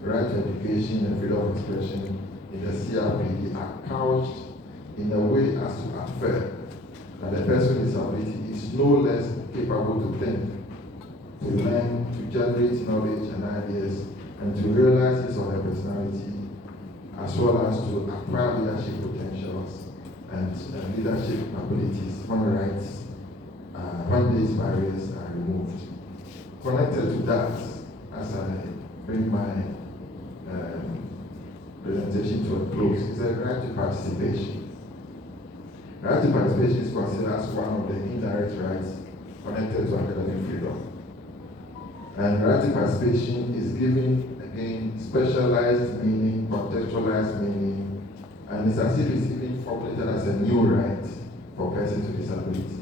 right to education and freedom of expression in the CRPD are couched in a way as to affirm that the person with disability is no less capable to think, to learn, to generate knowledge and ideas, and to realize his or her personality, as well as to acquire leadership potentials and leadership abilities when these barriers are removed. Connected to that, as I bring my presentation to a close, is the right to participation. Right to participation is considered as one of the indirect rights connected to academic freedom. And right to participation is given, again, specialized meaning, contextualized meaning, and it's as if it's even formulated as a new right for persons with disability.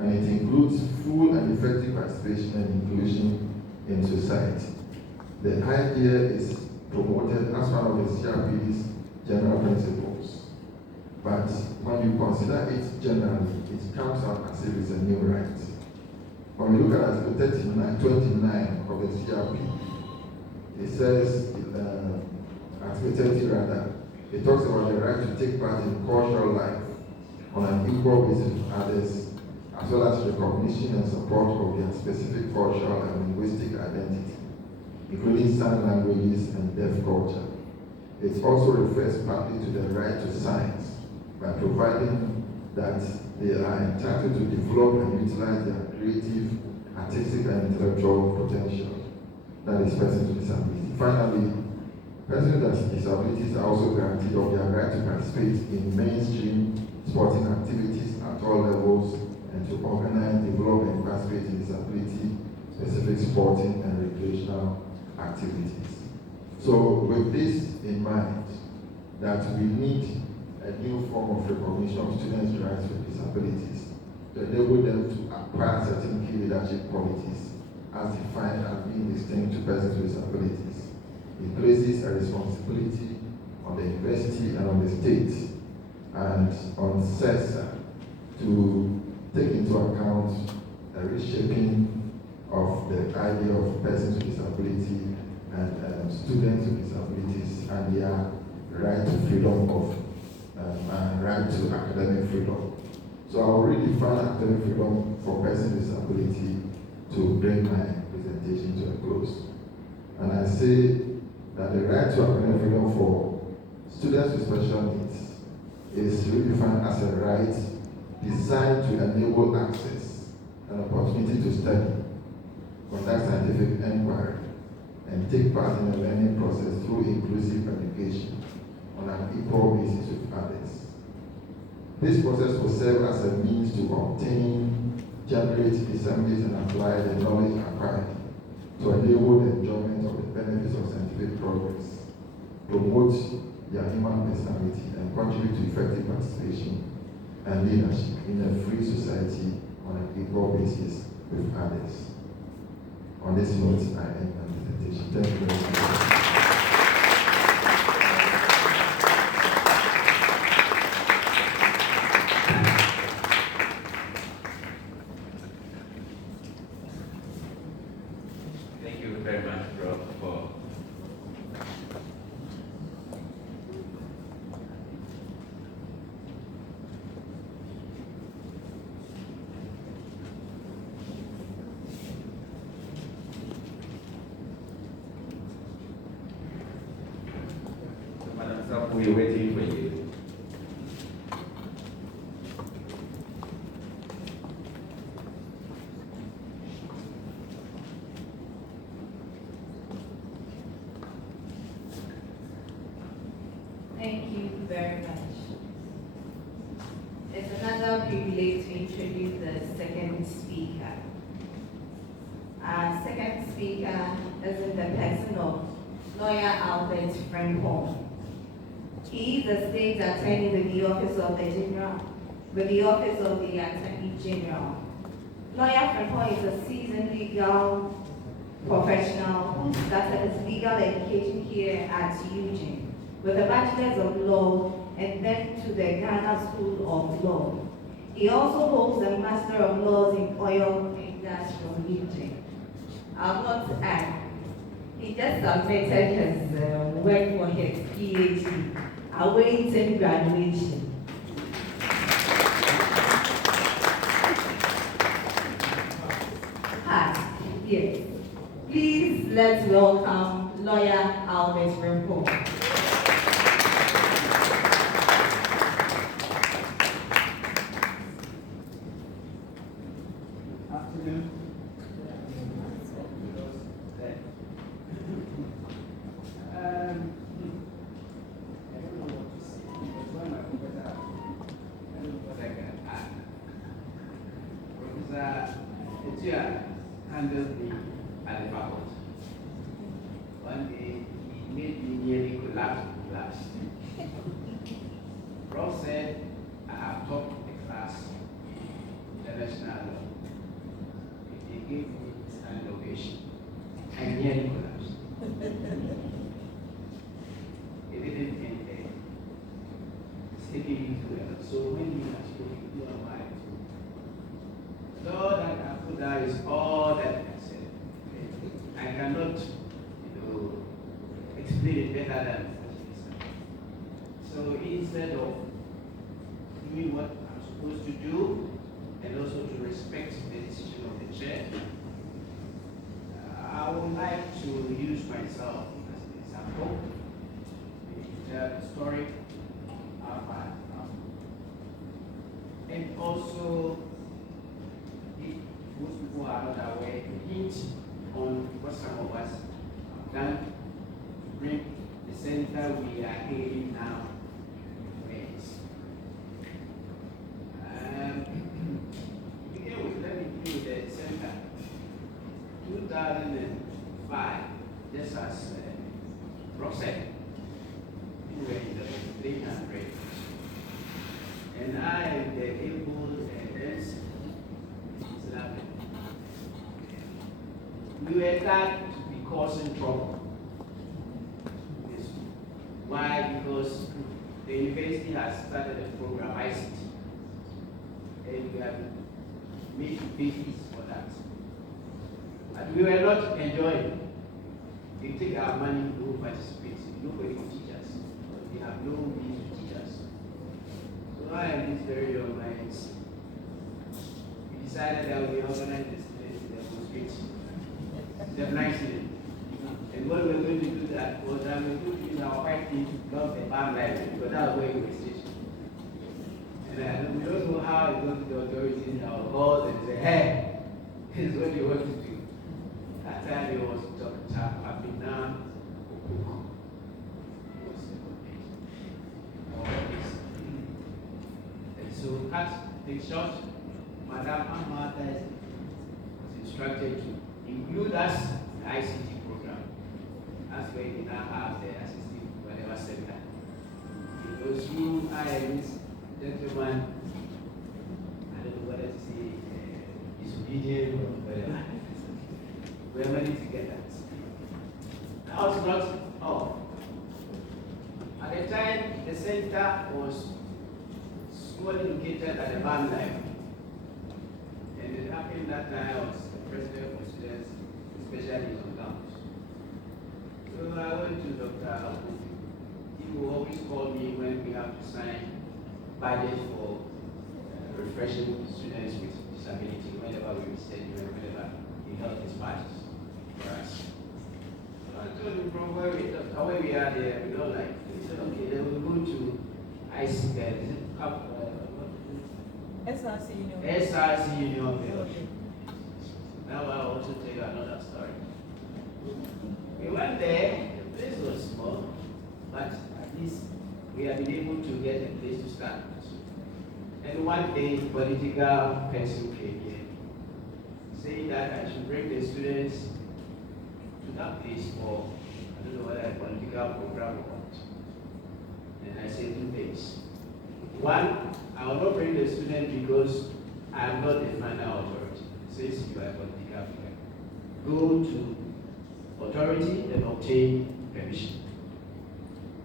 And it includes full and effective participation and inclusion in society. The idea is promoted as one of the CRPD's general principles. But when you consider it generally, it comes out as if it's a new right. When we look at Article 29 of the CRP, it says, Article 30 rather, it talks about the right to take part in cultural life on an equal basis with others, as well as recognition and support of their specific cultural and linguistic identity, including sign languages and deaf culture. It also refers partly to the right to science by providing that they are entitled to develop and utilize their creative, artistic, and intellectual potential, that is persons with disability. Finally, persons with disabilities are also guaranteed of their right to participate in mainstream sporting activities at all levels and to organize, develop, and participate in disability-specific sporting and recreational activities. So with this in mind, that we need a new form of recognition of students' rights with disabilities to enable them to acquire certain key leadership qualities as defined as being distinct to persons with disabilities. It places a responsibility on the university and on the state and on Cedsa to take into account a reshaping of the idea of persons with disability and students with disabilities and their right to freedom of and right to academic freedom. So I will redefine academic freedom for persons with disability to bring my presentation to a close. And I say that the right to academic freedom for students with special needs is redefined as a right designed to enable access and opportunity to study, conduct scientific inquiry, and take part in the learning process through inclusive education on an equal basis with others. This process will serve as a means to obtain, generate, disseminate, and apply the knowledge acquired to enable the enjoyment of the benefits of scientific progress, promote their human personality, and contribute to effective participation and leadership in a free society on an equal basis with others. On this note, I end my presentation. Thank you very much. Thank you very much, Rob, for Madam Saf, we're waiting for you. Thank you very much. It's another privilege to introduce the second speaker. Our second speaker is in the person of Lawyer Albert Frimpong. He is a state attorney with the Office of the Attorney General. Lawyer Frimpong is a seasoned legal professional who started his legal education here at Eugene with a Bachelor's of Law and then to the Ghana School of Law. He also holds a Master of Laws in Oil and Gas from Eugene. I'll not add. He just submitted his work for his PhD, awaiting graduation. Yes. Please let's welcome lawyer Albert Rimpo. Afternoon. I don't know what to say. Because when my professor, I don't know what I can add. Professor Cedsa handled me at the faculty. One day, he made me nearly collapse in class. Prof said, I have taught the class international law. They gave me an ovation. I nearly collapsed. It didn't end there. It's taking me to it. So when you are speaking, you are right. So all that I put down is all that I said. I cannot, explain it better than what he said. So instead of doing what I'm supposed to do, and also to respect the decision of the chair, I would like to use myself as an example. Tell the story about, and also, if most people are not aware, hint on what some of us have done to bring the center we are heading now where it is. Begin with, let me begin with the center. 2005, just as Rob said, we were in the 300. And I am the able evidence. We were glad to be causing trouble. Why? Because the university has started a program, ICT. And we have made babies for that. But we were not enjoying. They take our money, we don't participate. Nobody will teach us. We have no means to teach us. So I and these very young minds, we decided that we organize this demonstration. Demonstration. And what we were going to do that was that we were going to use our white team to block the band library, because that was where we were stationed. And we don't know how it goes to the authorities in our halls and say, hey, this is what you want to do. That time it was Dr. Abina Okuku. And so, cut things short, Madam Amata was instructed to include us in the ICT program. That's where we now have the assistive whatever center. It goes through IMs, gentleman, I don't know whether to say disobedient or whatever. We are ready to get that. That was not all. At the time, the center was solely located at the band library. And it happened that time I was the president for students, especially on campus. So I went to Dr. Abu. He will always call me when we have to sign budget for refreshing students with disability, whenever we visit, whenever he held his parties for us. So I told him from where we are there, we don't like it. He said, okay, then we'll go to ICT, SRC Union. SRC Union. Now I'll also tell you another story. We went there, the place was small, but at least we have been able to get a place to start. And one day, political person came here, saying that I should bring the students to that place for, I don't know whether a political program or what. And I said two things. One, I will not bring the student because I am not the final authority. Since you are a political figure, go to authority and obtain permission.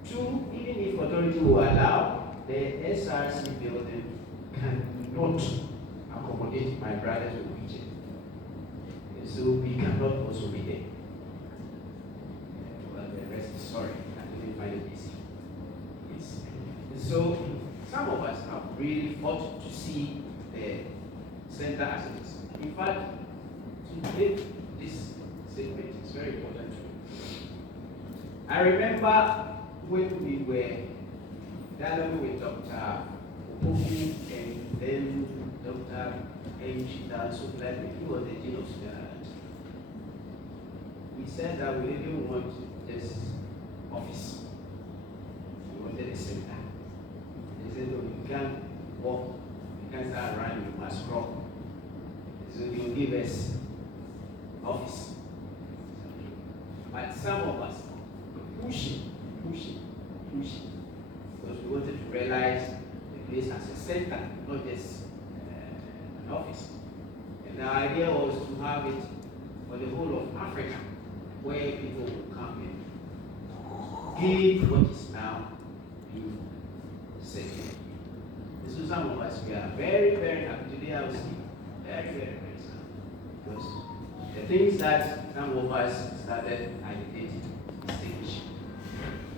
Two, even if authority will allow, the SRC building cannot accommodate my brothers with region. So we cannot also be there. ought to see the center as it is. In fact, to make this statement is very important to me. I remember when we were dialoguing with Dr. Opoku and then Dr. Enchita, so like he was the dean of Switzerland. We said that we didn't want this office. We wanted a center. They said, no, you can't walk, you can't start running, you must run. So they will give us office. But some of us pushing, because we wanted to realize the place as a center, not just an office. And the idea was to have it for the whole of Africa, where people will come and give what is now being said. So some of us, we are very, very happy. Today I was very, very, very sad. Because the things that some of us started agitating is finished.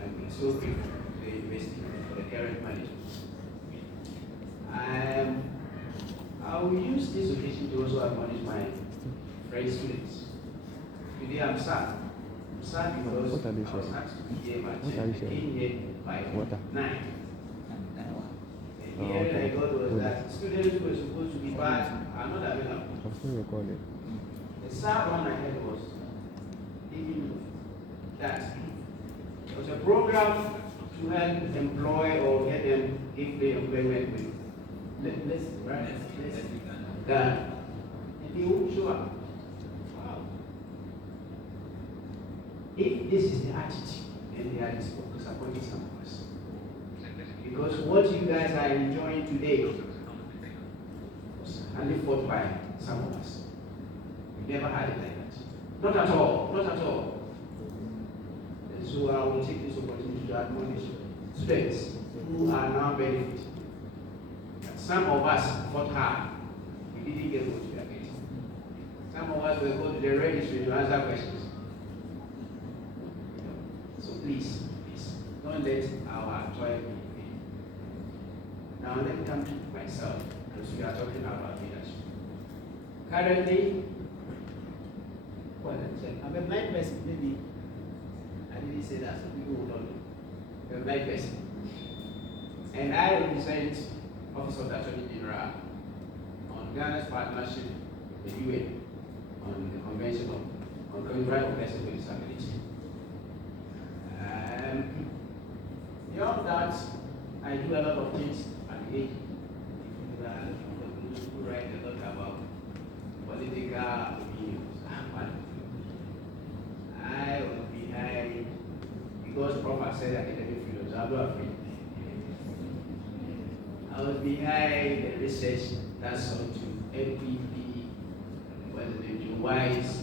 And we're so grateful to the university for the current management. I will use this occasion to also acknowledge my friend students. Today I'm sad. I'm sad because I was asked to be here by 10. I came here by 9. And the area I got was that students who were supposed to be bad are not available. I'm still recording. The sad one I had was even that there was a program to help employ or get them give the employment with less than and they won't show up. Wow. If this is the attitude, then they are disappointing some of us. Because what you guys are enjoying today was handed forth by some of us. We never had it like that. Not at all. Not at all. And so I will take this opportunity to admonish students who are now benefiting. Some of us fought hard. We didn't get what we are getting. Some of us will go to the registry to answer questions. So please, don't let our toil be in vain. Now let me come to myself, because we are talking about leadership. Currently, I'm a blind person, maybe I didn't say that, some people will not know. I'm a blind person. And I represent Office of the Attorney General on Ghana's partnership with the UN on the Convention on the Right of Persons with Disability. Beyond that, I do a lot of things at the age. Who write a lot about political opinions. I was behind, because Prof said academic freedom, so I'm not afraid. I was behind the research that's on to MPP, whether the Joe Wise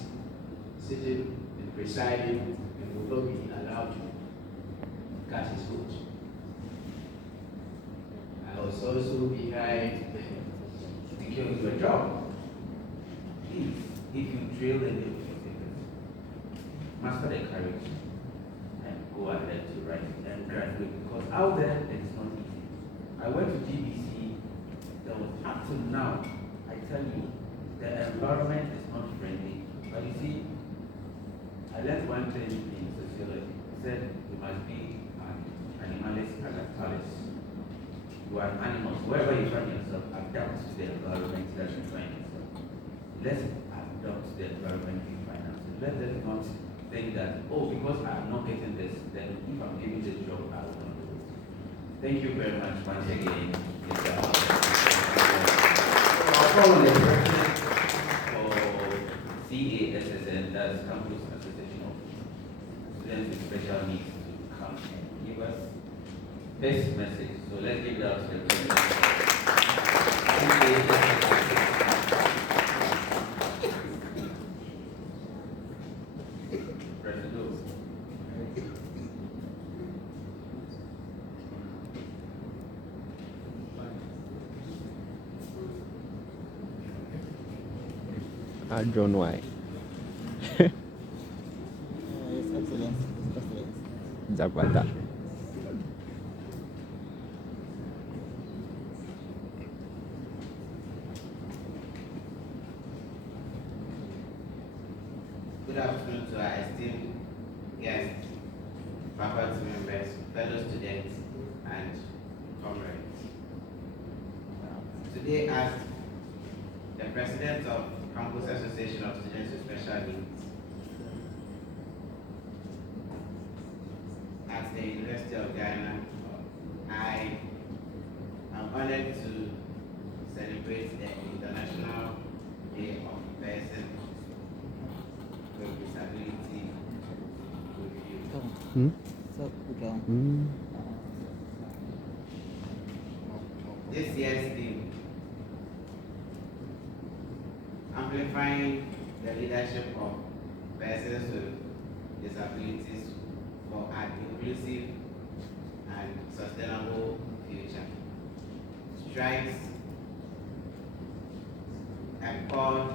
sitting and presiding and will not be allowed to cast his vote. I was also behind Securing your job. Please, if you drill and you master the courage and go ahead to write and graduate, because out there it is not easy. I went to GBC, there was up to now, I tell you, the environment is not friendly. But you see, I learned one thing in sociology. It said you must be an animalist adaptalis. You are an animal. Wherever you find yourself, adapt to the environment that you find yourself. Let's adapt to the environment we find ourselves. Let us not think that, oh, because I'm not getting this, then if I'm giving this job, I will not do it. Thank you very much once again. I'll call on the president for CASSN, that's Campus Association of Students with Special Needs, to come and give us this message. So let's give it out to the president. John White. Zapata. faculty members, fellow students, and comrades. Today, as the President of Campus Association of Students with Special Needs at the University of Ghana, I am honored to celebrate the International Day of Persons with Disability with you. This year's theme, amplifying the leadership of persons with disabilities for an inclusive and sustainable future, strikes a chord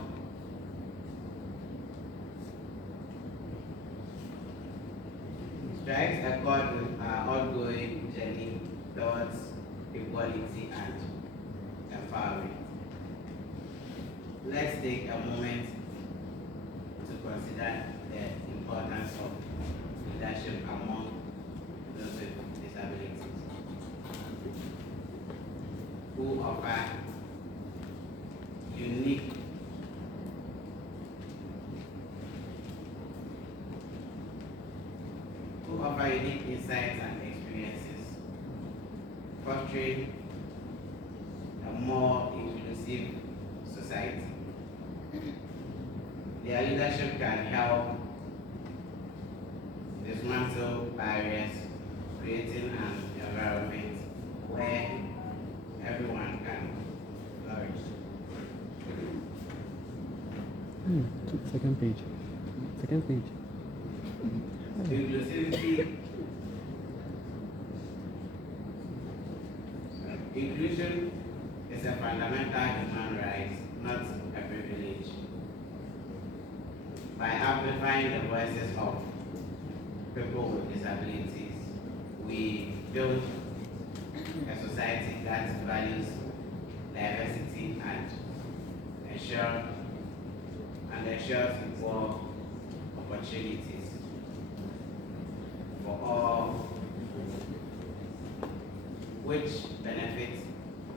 with our ongoing journey towards equality and empowerment. Let's take a moment to consider the importance of leadership among those with disabilities who offer unique insights and experiences, fostering a more inclusive society. Their leadership can help dismantle barriers, creating an environment where everyone can flourish. Second page. Inclusion is a fundamental human right, not a privilege. By amplifying the voices of people with disabilities, we build a society that values diversity and ensures equal opportunities for all, which benefits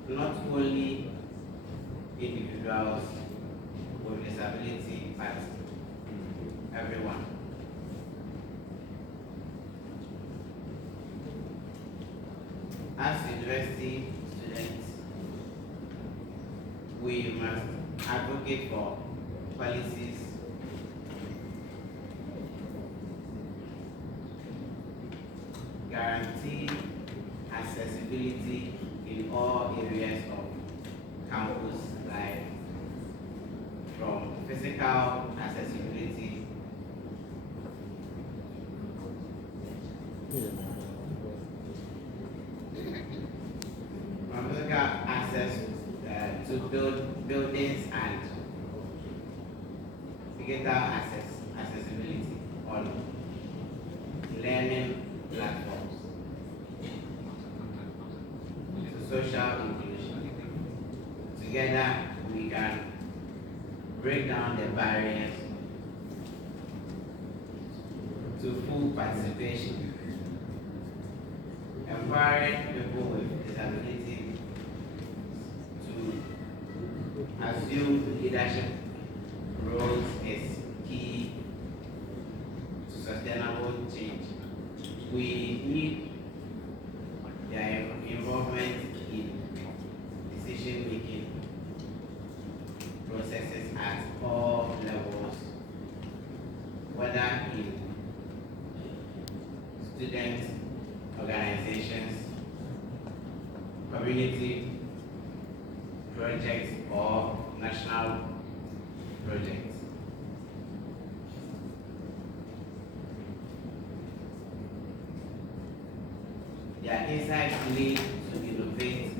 not only individuals with disability but everyone. As university students, we must advocate for policies guarantee accessibility in all areas of campus life, from physical accessibility to buildings and digital accessibility on learning platforms, to social inclusion. Together, we can break down the barriers to full participation, empowering people with disability to assume leadership roles is key to sustainable change. We need their involvement in decision-making processes at all levels, whether in student organizations, community projects, or national projects. Their insights lead to innovate.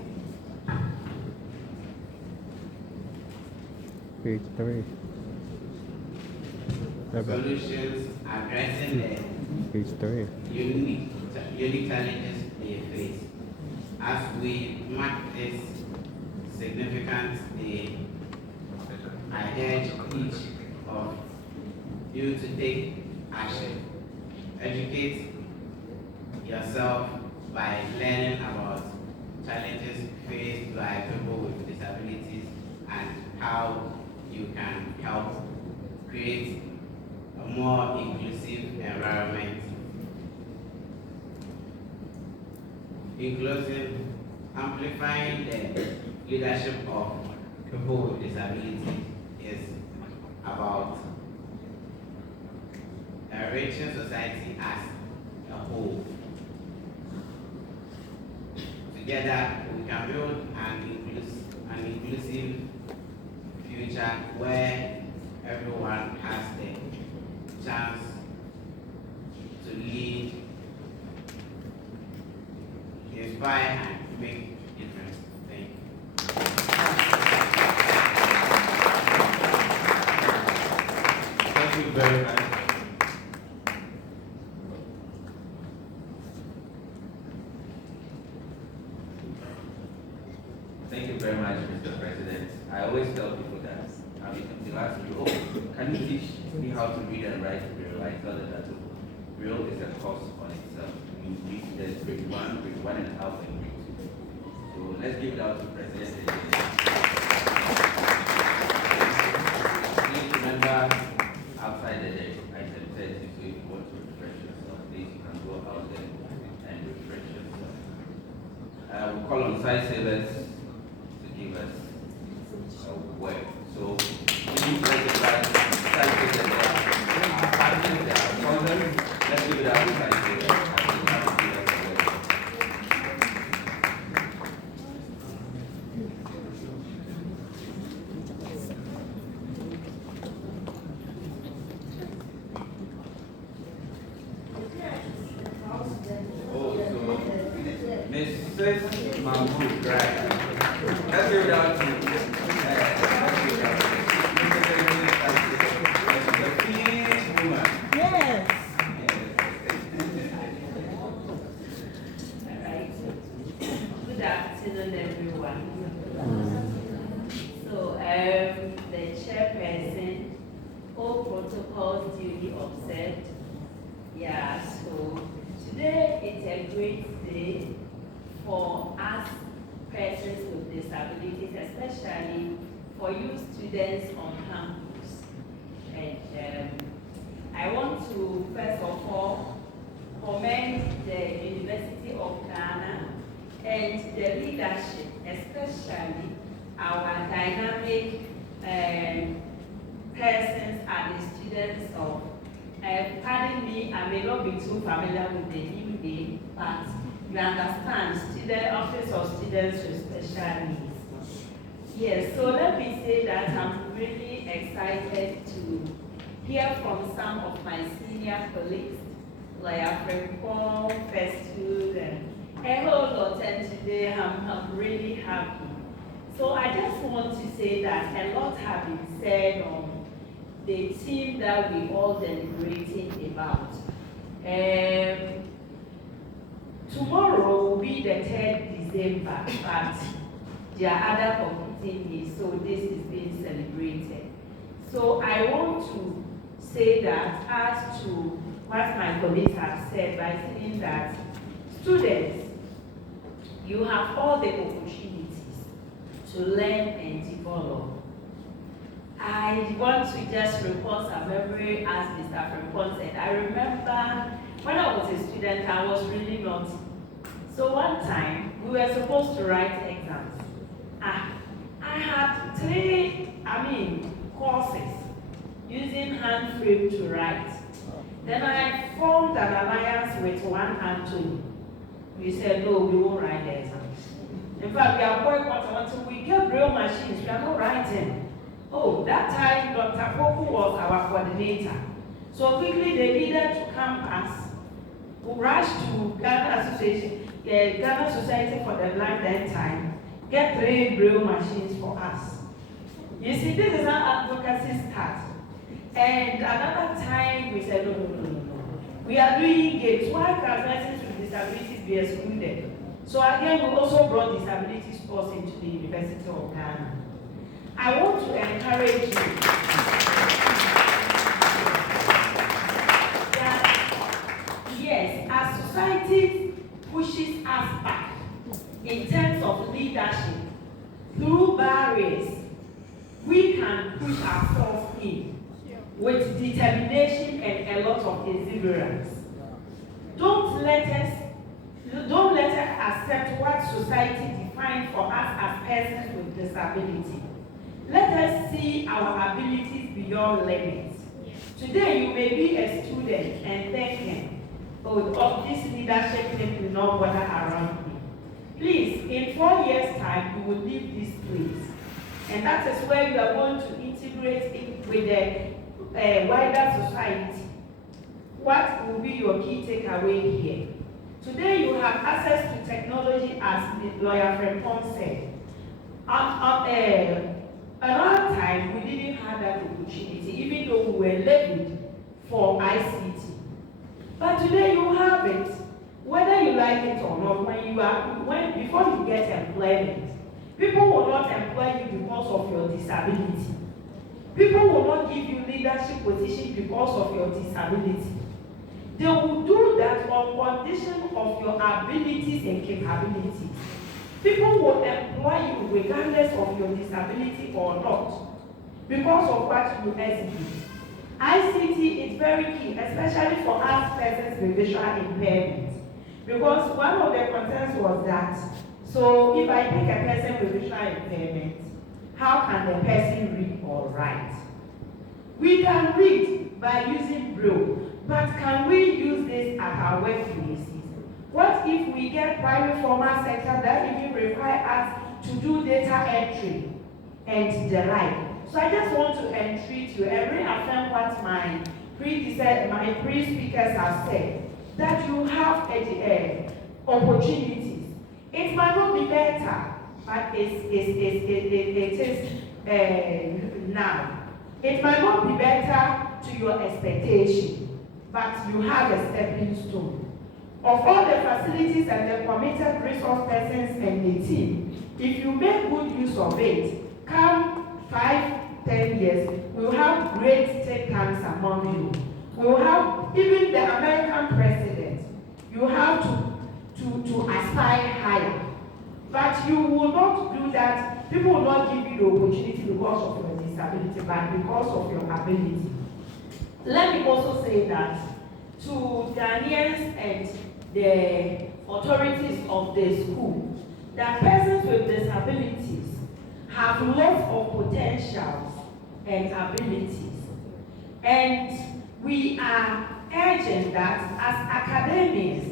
Page 3. Solutions addressing the Page 3. unique challenges they face. As we mark this significant day, I urge each of you to take action, educate yourself by learning about challenges faced by people with disabilities and how you can help create a more inclusive environment. In closing, amplifying the leadership of people with disabilities is about enriching society as a whole. Together, we can build an inclusive future where everyone has the chance to lead, inspire, and make a difference. Thank you. Thank you very much. Thank you very much, Mr. President. I always tell people that the last year, oh, can you teach me how to read and write Braille? I tell them that Braille is a course on itself. We read there's grade 1, grade 1.5, and grade 2. So let's give it out to the President. Please remember, outside the day, item 30, so if you want to refresh yourself, please you can go out there and refresh yourself. We'll call on side savers to give us a word. So, please recognize side savers there are partners, there are sponsors. Let's give it out to side savers. Mrs. Mahmood, right? Let's give it out to Yes. Alright. Good afternoon, everyone. So, the chairperson, all protocols duly observed. Yeah, so today it's a great day for us persons with disabilities, especially for you students on campus. And I want to first of all commend the University of Ghana and the leadership, especially our dynamic persons and the students of, pardon me, I may not be too familiar with the new name, but you understand, Office of Students with Special Needs. Yes, so let me say that I'm really excited to hear from some of my senior colleagues, like Paul, Festood, and a whole lot, and today I'm really happy. So I just want to say that a lot have been said on the theme that we all deliberating about. Tomorrow will be the 3rd December, but there are other competing days, so this is being celebrated. So I want to say that as to what my colleagues have said by saying that students, you have all the opportunities to learn and develop. I want to just recall some memory as Mr. Frimpong said. I remember when I was a student, I was really naughty. So one time, we were supposed to write exams. I had 3 courses using hand frame to write. Then I formed an alliance with one Anthony. We said, no, we won't write the exams. In fact, we are boycotting until we get Braille machines, we are not writing. Oh, that time, Dr. Poku was our coordinator. So quickly they needed to campus, rush to Ghana Society for the Blind that time, get 3 Braille machines for us. You see, this is how advocacy starts. And another time we said, no. We are doing games. Why can persons with disabilities be excluded? So again, we also brought disability sports into the University of Ghana. I want to encourage you that Yes, as society pushes us back in terms of leadership through barriers, we can push ourselves in with determination and a lot of perseverance. Don't let us accept what society defines for us as persons with disability. Let us see our abilities beyond limits. Today you may be a student and thinking, oh, this leadership thing will not bother around me. Please, in 4 years' time, you will leave this place. And that is where you are going to integrate it with the wider society. What will be your key takeaway here? Today you have access to technology, as the lawyer Frempong said. Around time, we didn't have that opportunity, even though we were levied for ICT. But today you have it, whether you like it or not. Before you get employment, people will not employ you because of your disability. People will not give you leadership position because of your disability. They will do that on condition of your abilities and capabilities. People will employ you regardless of your disability or not, because of what you execute. ICT is very key, especially for us persons with visual impairment. Because one of the concerns was that, so if I take a person with visual impairment, how can the person read or write? We can read by using Braille, but can we use this at our workplaces? What if we get private formal sector that even require us to do data entry and the like? So I just want to entreat you and reaffirm what my pre-speakers have said, that you have opportunities. It might not be better, but it is now. It might not be better to your expectation, but you have a stepping stone. Of all the facilities and the committed resource persons and the team, if you make good use of it, come 5-10 years, we'll have great think tanks among you. We'll have even the American president. You have to aspire higher. But you will not do that. People will not give you the opportunity because of your disability, but because of your ability. Let me also say that to Ghanaians and the authorities of the school, that persons with disabilities have lots of potentials and abilities. And we are urging that as academics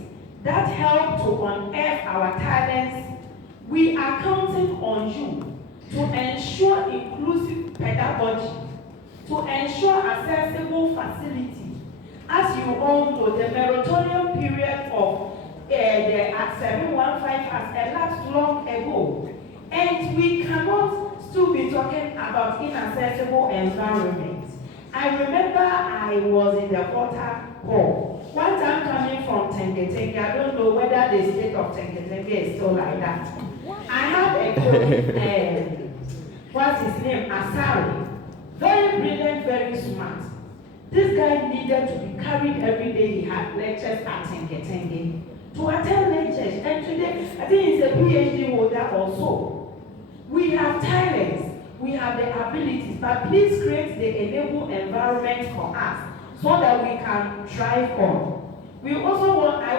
that help to unearth our talents, we are counting on you to ensure inclusive pedagogy, to ensure accessible facilities. As you all know, the moratorium period of the Act 715 has elapsed long ago, and we cannot still be talking about inaccessible environments. I remember I was in the water hall. One time coming from Tengetenge, I don't know whether the state of Tengetenge is still like that. I had a colleague, what's his name, Asari, very brilliant, very smart. This guy needed to be carried every day. He had lectures at Tengetenge to attend lectures. And today, I think he's a PhD holder also. We have talents, we have the abilities, but please create the enable environment for us so that we can thrive on. I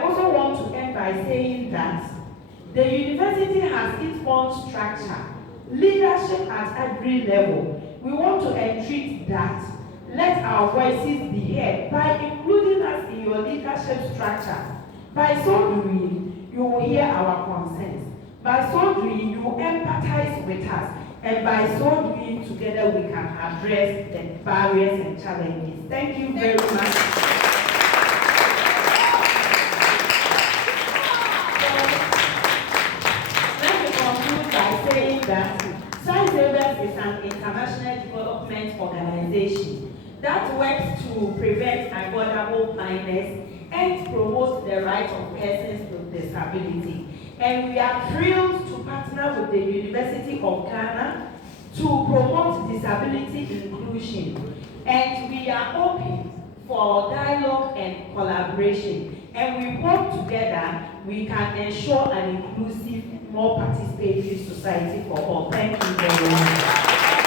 also want to end by saying that the university has its own structure, leadership at every level. We want to entreat that. Let our voices be heard by including us in your leadership structure. By so doing, you will hear our concerns. By so doing, you will empathize with us. And by so doing, together we can address the barriers and challenges. Thank you very much. Let me conclude by saying that Cedsa is an international development organization that works to prevent avoidable blindness and promote the rights of persons with disability. And we are thrilled to partner with the University of Ghana to promote disability inclusion. And we are open for dialogue and and collaboration. And we hope together we can ensure an inclusive, more participatory society for all. Thank you very much.